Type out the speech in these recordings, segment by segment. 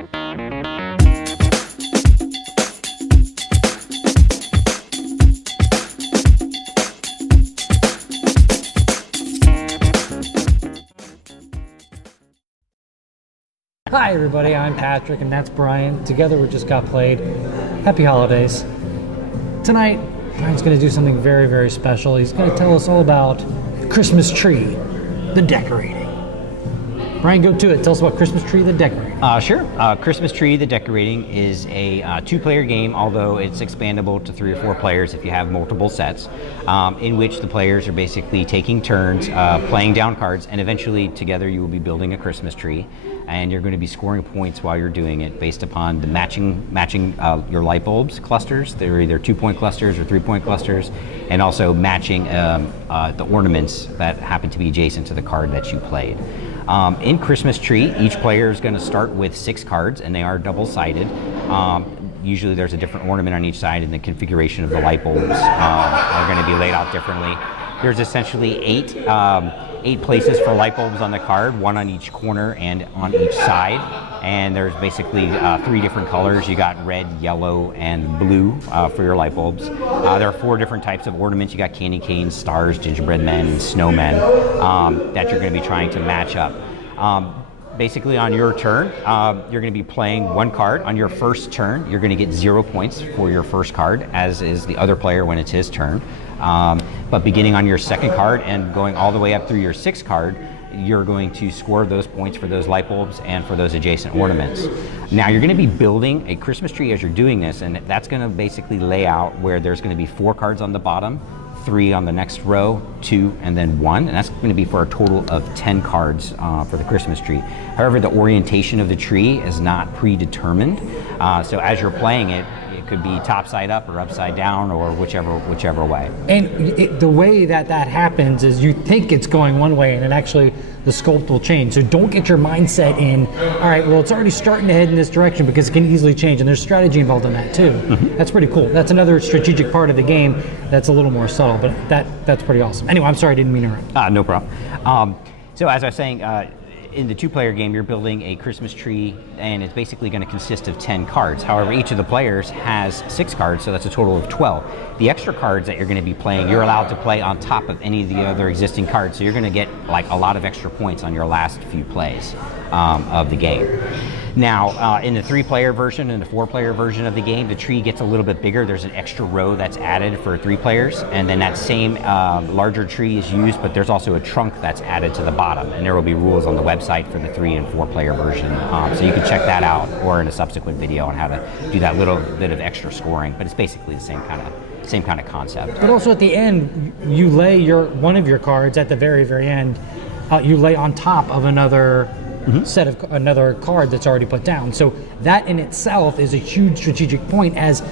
Hi everybody, I'm Patrick and that's Brian. Together we just got played. Happy holidays. Tonight, Brian's going to do something very, very special. He's going to tell us all about the Christmas tree, the decorating. Brian, go to it. Tell us about Christmas tree, the decorating. Sure. Christmas Tree, the Decorating is a two-player game, although it's expandable to 3 or 4 players if you have multiple sets, in which the players are basically taking turns, playing down cards, and eventually together you will be building a Christmas tree, and you're going to be scoring points while you're doing it based upon the matching your light bulbs clusters. They're either 2-point clusters or 3-point clusters, and also matching the ornaments that happen to be adjacent to the card that you played. In Christmas Tree, each player is going to start with 6 cards, and they are double-sided. Usually there's a different ornament on each side, and the configuration of the light bulbs are going to be laid out differently. There's essentially 8 places for light bulbs on the card, 1 on each corner and on each side. And there's basically 3 different colors. You got red, yellow, and blue for your light bulbs. There are 4 different types of ornaments. You got candy canes, stars, gingerbread men, and snowmen that you're going to be trying to match up. Basically on your turn, you're going to be playing 1 card. On your first turn, you're going to get 0 points for your first card, as is the other player when it's his turn. But beginning on your second card and going all the way up through your 6th card, you're going to score those points for those light bulbs and for those adjacent ornaments. Now you're going to be building a Christmas tree as you're doing this, and that's going to basically lay out where there's going to be 4 cards on the bottom, 3 on the next row, 2, and then 1, and that's going to be for a total of 10 cards for the Christmas tree. However, the orientation of the tree is not predetermined, so as you're playing it, it could be top side up or upside down or whichever way. And the way that happens is you think it's going one way, and then actually the sculpt will change. So don't get your mindset in, all right, well, it's already starting to head in this direction, because it can easily change, and there's strategy involved in that too. Mm-hmm. That's pretty cool. That's another strategic part of the game that's a little more subtle, but that's pretty awesome. Anyway, I'm sorry, I didn't mean to interrupt. No problem. So as I was saying, in the 2-player game, you're building a Christmas tree, and it's basically going to consist of 10 cards. However, each of the players has 6 cards, so that's a total of 12. The extra cards that you're going to be playing, you're allowed to play on top of any of the other existing cards, so you're going to get like a lot of extra points on your last few plays of the game. Now, in the 3-player version and the 4-player version of the game, the tree gets a little bit bigger. There's an extra row that's added for 3 players, and then that same larger tree is used, but there's also a trunk that's added to the bottom, and there will be rules on the website for the 3- and 4-player version. So you can check that out, or in a subsequent video on how to do that little bit of extra scoring, but it's basically the same kind of concept. But also at the end, you lay one of your cards at the very, very end, you lay on top of another set of another card that's already put down. So that in itself is a huge strategic point, as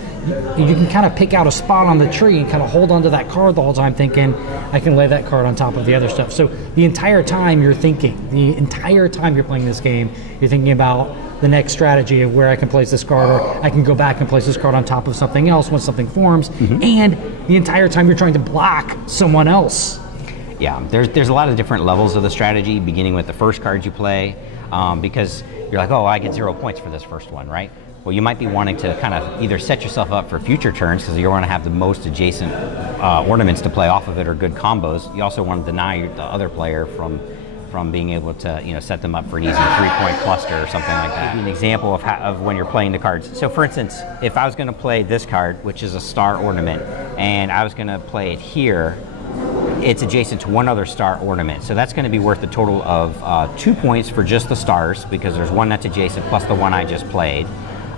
you can kind of pick out a spot on the tree and kind of hold onto that card the whole time, thinking, I can lay that card on top of the other stuff. So the entire time you're thinking, the entire time you're playing this game, you're thinking about the next strategy of where I can place this card, or I can go back and place this card on top of something else when something forms, and the entire time you're trying to block someone else. Yeah, there's a lot of different levels of the strategy, beginning with the first card you play, because you're like, oh, I get 0 points for this first one, right? Well, you might be wanting to kind of either set yourself up for future turns, because you want to have the most adjacent ornaments to play off of it, or good combos. You also want to deny the other player from being able to set them up for an easy 3-point cluster or something like that. I'll give you an example of when you're playing the cards. So for instance, if I was going to play this card, which is a star ornament, and I was going to play it here, it's adjacent to one other star ornament. So that's going to be worth a total of 2 points for just the stars, because there's one that's adjacent plus the one I just played.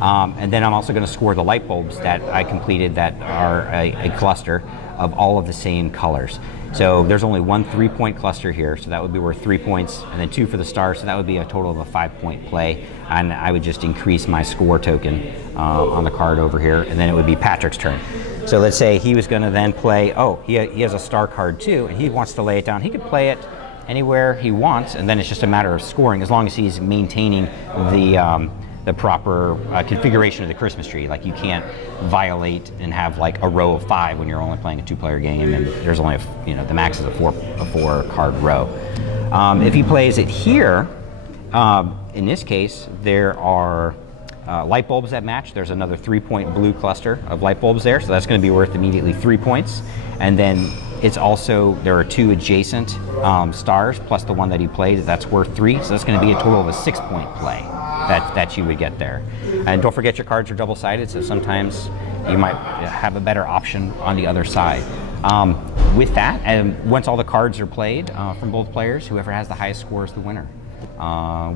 And then I'm also going to score the light bulbs that I completed that are a cluster of all of the same colors. So there's only one 3-point cluster here, so that would be worth 3 points, and then 2 for the stars, so that would be a total of a 5-point play. And I would just increase my score token on the card over here, and then it would be Patrick's turn. So let's say he was going to then play, he has a star card too, and he wants to lay it down. He could play it anywhere he wants, and then it's just a matter of scoring, as long as he's maintaining the proper configuration of the Christmas tree. Like, you can't violate and have like a row of 5 when you're only playing a 2-player game, and there's only the max is a 4 card row. If he plays it here, In this case, there are light bulbs that match. There's another 3-point blue cluster of light bulbs there, so that's going to be worth immediately 3 points. And then it's also, there are 2 adjacent stars plus the one that he played, that's worth 3, so that's going to be a total of a 6-point play that you would get there. And don't forget your cards are double-sided, so sometimes you might have a better option on the other side. With that, and once all the cards are played from both players, whoever has the highest score is the winner.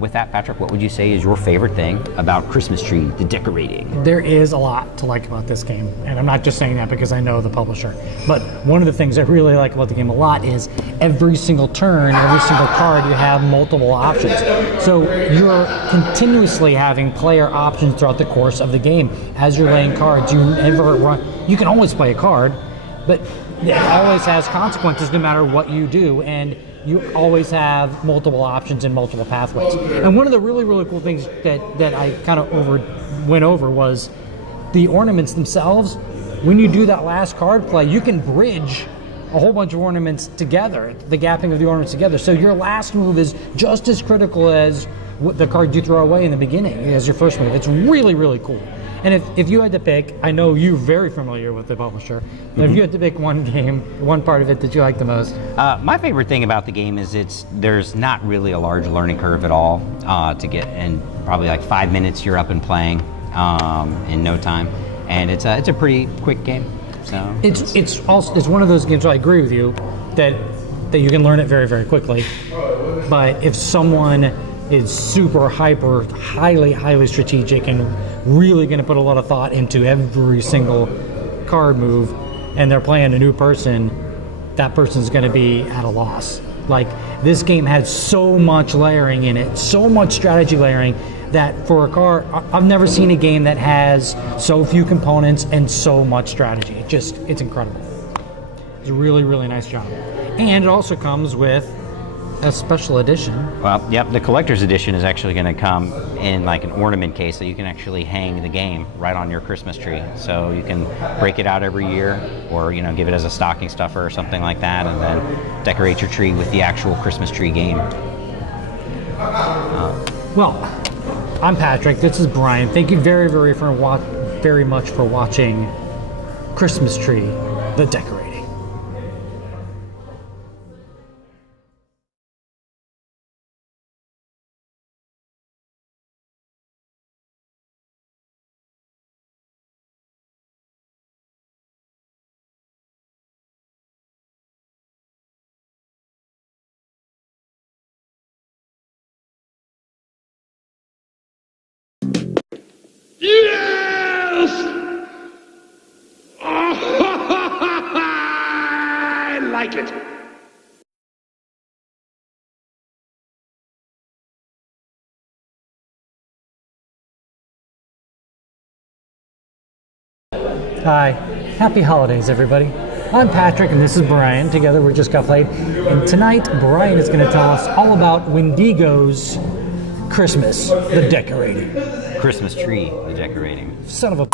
With that, Patrick, what would you say is your favorite thing about Christmas Tree, the decorating? There is a lot to like about this game, and I'm not just saying that because I know the publisher. But one of the things I really like about the game a lot is every single turn, every single card, you have multiple options. So you're continuously having player options throughout the course of the game. As you're laying cards, you can always play a card, but it always has consequences no matter what you do, and you always have multiple options and multiple pathways. And one of the really, really cool things that I kind of went over was the ornaments themselves. When you do that last card play, you can bridge a whole bunch of ornaments together, the gapping of the ornaments together. So your last move is just as critical as the card you throw away in the beginning as your first move. It's really, really cool. And if you had to pick, I know you're very familiar with the publisher, but if you had to pick one game, one part of it that you like the most? My favorite thing about the game is there's not really a large learning curve at all to get, and probably like 5 minutes you're up and playing in no time, and it's a pretty quick game. So it's one of those games. I agree with you that you can learn it very, very quickly, but if someone is super hyper, highly strategic and really going to put a lot of thought into every single card move, and they're playing a new person, that person's going to be at a loss. Like, this game has so much layering in it, so much strategy layering, that for a card, I've never seen a game that has so few components and so much strategy. It's incredible. It's a really, really nice job. And it also comes with a special edition. Well, yep, the collector's edition is actually going to come in like an ornament case, so you can actually hang the game right on your Christmas tree. So you can break it out every year, or give it as a stocking stuffer or something like that, and then decorate your tree with the actual Christmas tree game. Well, I'm Patrick. This is Brian. Thank you very, very much for watching Christmas Tree, the Decorating. Yes! I like it. Hi, happy holidays, everybody. I'm Patrick, and this is Brian. Together, we just got played. And tonight, Brian is going to tell us all about Wendigo's Christmas, the Decorating. Christmas Tree, the Decorating. Son of a